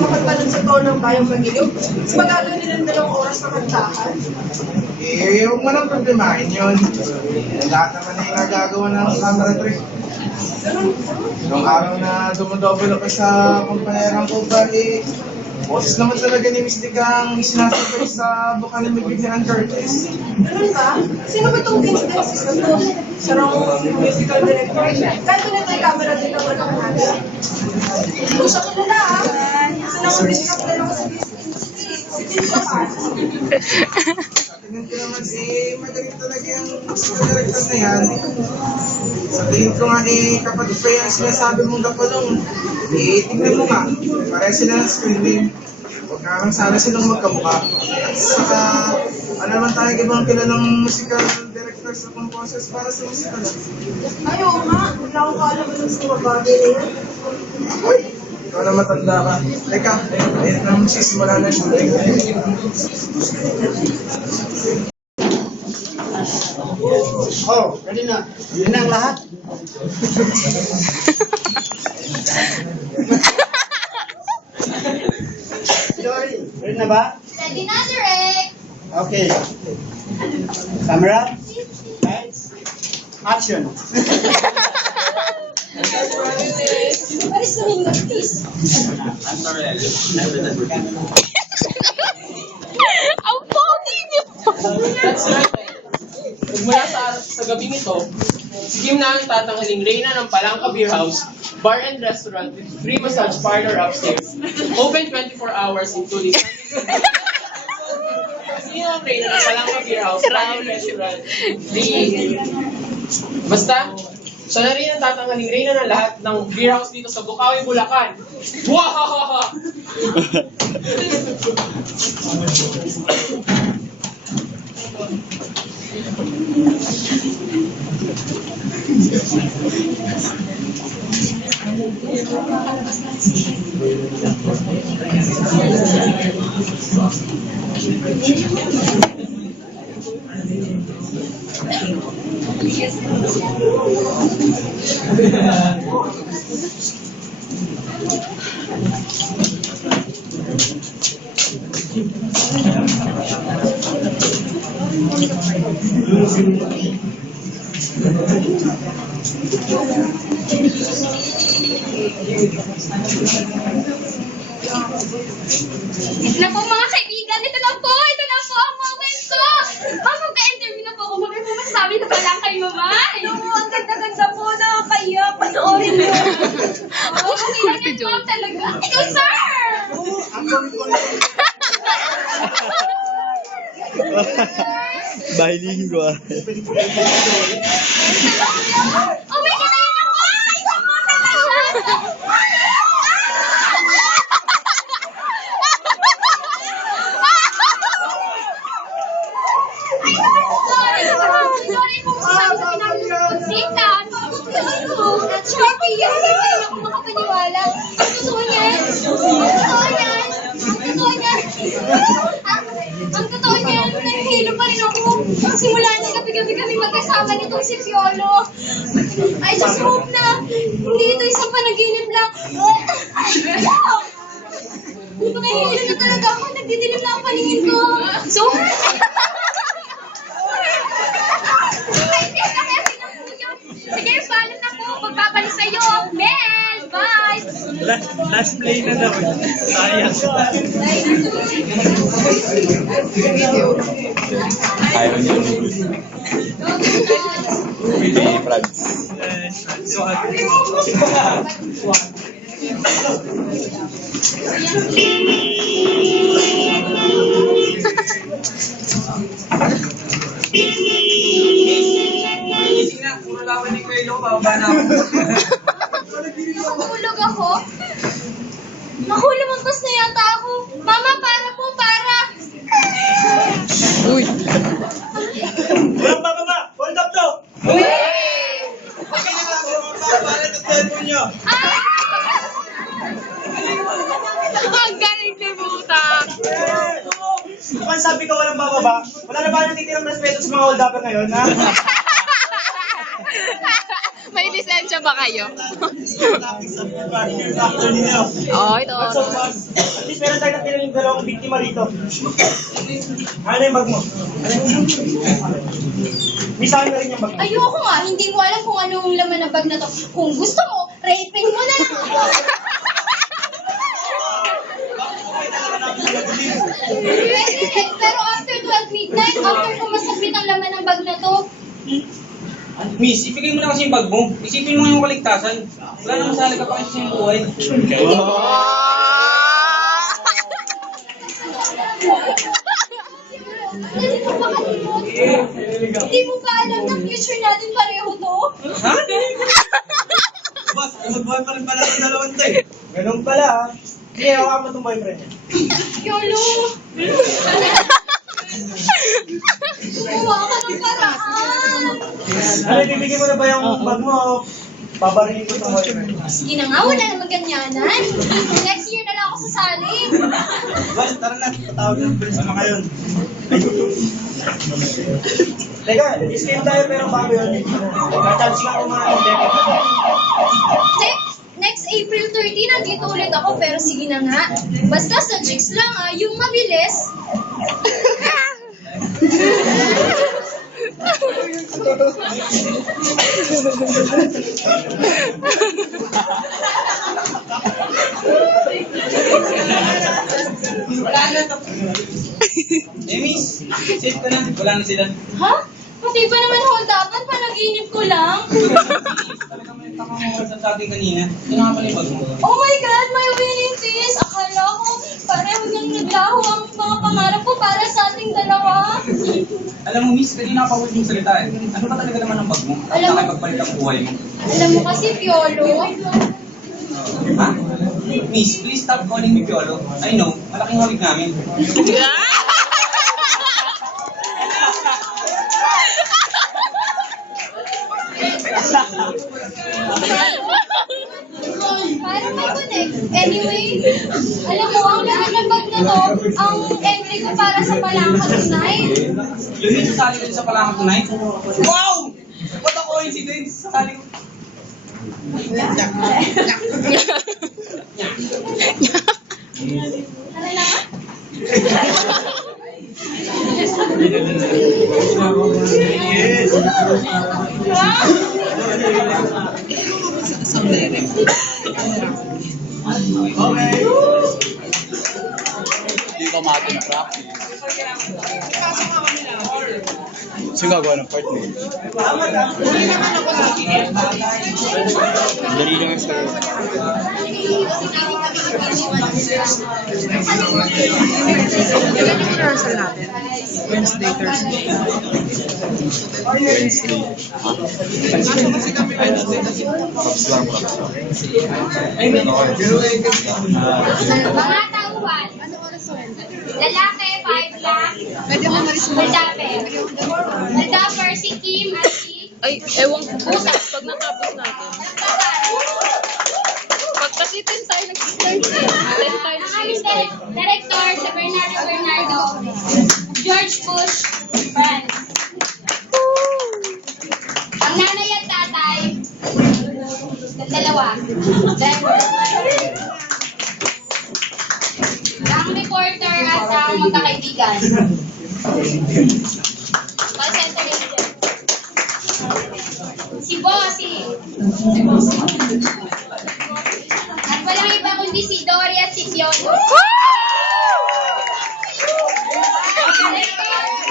makagbalon sa tono ng bayang magiliw. Mas magagawa nilang 2 oras na kantahan. Eh, huwag mo nang problemahin yun. Lahat naman na yung nagagawa ng camera trick. Nung araw na dumodouble ako sa kumpanerang ko ba, eh, boses naman talaga ni Miss Dick ang sinasabay sa buka ni Vivian Curtis. Ganun ba? Sino ba itong Vince na to? Siya raw musical director. Kahit na ito yung camera din naman ako natin. Hindi ko siya kilala ah. Kasi naman discover ako sa Disney. Si Vince pa. Tingnan ko naman, eh, magaling talaga yung musical director na yan. Sa tingin ko nga, eh, kapatid pa yung sinasabi mong kapalong, eh, tingnan mo nga, pareha sila ng screen name. Huwag ka lang sana silang magkamukha. At saka, ano naman tayo ibang kilalang musical directors o composers para sa musical. Ay, oo nga. Wala akong kaalaman ng mga bagay na yan. Uy, ikaw na matanda ka. Teka, ayun na magsisimula na shooting. Oh, ready na. Yun na ang lahat. Sorry, ready na ba? Ready na, Direk! Okay. Camera, lights, action. What is the meaning of this? Ang pogi niyo! That's right. Mula sa gabing ito, si Kim na ang tatanghaling reyna ng Palangka Beer House, bar and restaurant with free massage parlor upstairs. Open 24 hours including Sino ang reyna ng Palangka Beer House, bar and restaurant? Basta, siya na rin ang tatanghaling reyna ng lahat ng beer house dito sa Bukawi, Bulacan. Wahahaha! Naku mga kaibigan, ito na po ang moment ko! Magka-interview na po ako, magsasabi na pala kayo, Mamay! Oo, ang ganda-ganda po, nakakaya, panoorin mo! Oo, okay lang yan, talaga. Ikaw, sir! Bilingual. Oh my God, ayun ako! Ikaw po talaga! Sorry po sa sinabi ng pagsita. Sharpie, yan. Hindi ako makapaniwala. Ang totoo niyan. Ang totoo niyan. Nahihilo pa rin ako. Simula na gabi-gabi kami magkasama nitong si Piolo. I just hope na hindi ito isang panaginip lang. Nahihilo na talaga ako. Nagdidilim na ang paningin ko. So, sige, paalam na po. Magbabalik sa'yo. Mel! Bye! Last play na daw. Sayang. Ayaw niya. Hey, Franz. Gising na, puro laban ni Kuya Lo, bababa na ako. Matulog ako. Naku, lumagpas na yata ako. Mama, para po, para. Uy! Walang bababa! Hold up to! Okay na lang, para sa telephone nyo. Ay! Ang galing ni Butak! Kung sabi ko walang bababa, wala na ba natitirang respeto sa mga hold-upper ngayon, ha? May lisensya na ba kayo? Factor ninyo. Oh, ito. So, at least meron tayo natin yung dalawang biktima rito. Ano yung bag mo? Bisa na rin yung bag mo. Ayoko nga, hindi ko alam kung anong laman ng bag na to. Kung gusto mo, raping mo na lang ako. Pwede, pero after 12 midnight, after ko masabit ang laman ng bag na to, Miss, ipigay mo na kasi yung bag mo. Isipin mo yung kaligtasan. Wala namang sa halaga pa kasi sa iyong buhay. hindi mo ba kalimot? Hindi mo ba alam na future natin pareho to? Ha? Boss, magbuhay pa rin pala sa dalawang to eh. Ganun pala ha. Sige, hawakan mo itong boyfriend niya. Yolo! Gumawa ka ng paraan! Ano, bibigyan mo na ba yung bag mo? Babarilin ko itong boyfriend. Sige na nga, wala namang ganyanan. Next year na lang ako sasali. Boss, tara na. Patawag ng bilis na kayo. Teka, escape tayo pero bago yun. Kachansi ka ko mga hindi. Next April 30, nandito ulit ako, pero sige na nga. Basta sa chicks lang yung mabilis. Wala na to. Eh, miss, safe ka na. Wala na sila. Ha? Pati ba naman hold upan? Panaginip ko lang. Talaga may takang mga sa akin kanina. Ito nga pala yung bag mo. Oh my God, my winning face! Akala ko pareho nang naglaho ang mga pangarap ko para sa ating dalawa. Alam mo, miss, kanina ka pa huwag mong salita eh. Ano ba talaga naman ang bag mo? At Alam mo- nakipagpalit ang buhay mo. Alam mo kasi, Piolo, Ha? Miss, please stop calling me Piolo. I know, malaking hawig namin. parang may connect. Anyway, alam mo, ang laman ng bag na to, ang entry ko para sa Palangka tonight. Yung miss, sasali ka din sa Palangka tonight? Wow! What a coincidence! Sasali ko. Ano na nga? Hindi ka matin practice. Sino gagawa ng part mo? Dali lang sa Wednesday, Thursday. Props lang. Mga tauhan. Lalaki, 5 lang. Laldaper, si Kim at si Ay, ewan ko po. Pag natapos natin. Pag kasi 10 tayo nag-start eh. 10 tayo ang aming nag-start. director, si Bernardo. George Bush, Brand. Ang nanay at tatay, yung dalawa. Driver. Ang reporter at ang magkakaibigan. Call center agent. Si Bossy. At walang iba kundi si Dory at si Fiona.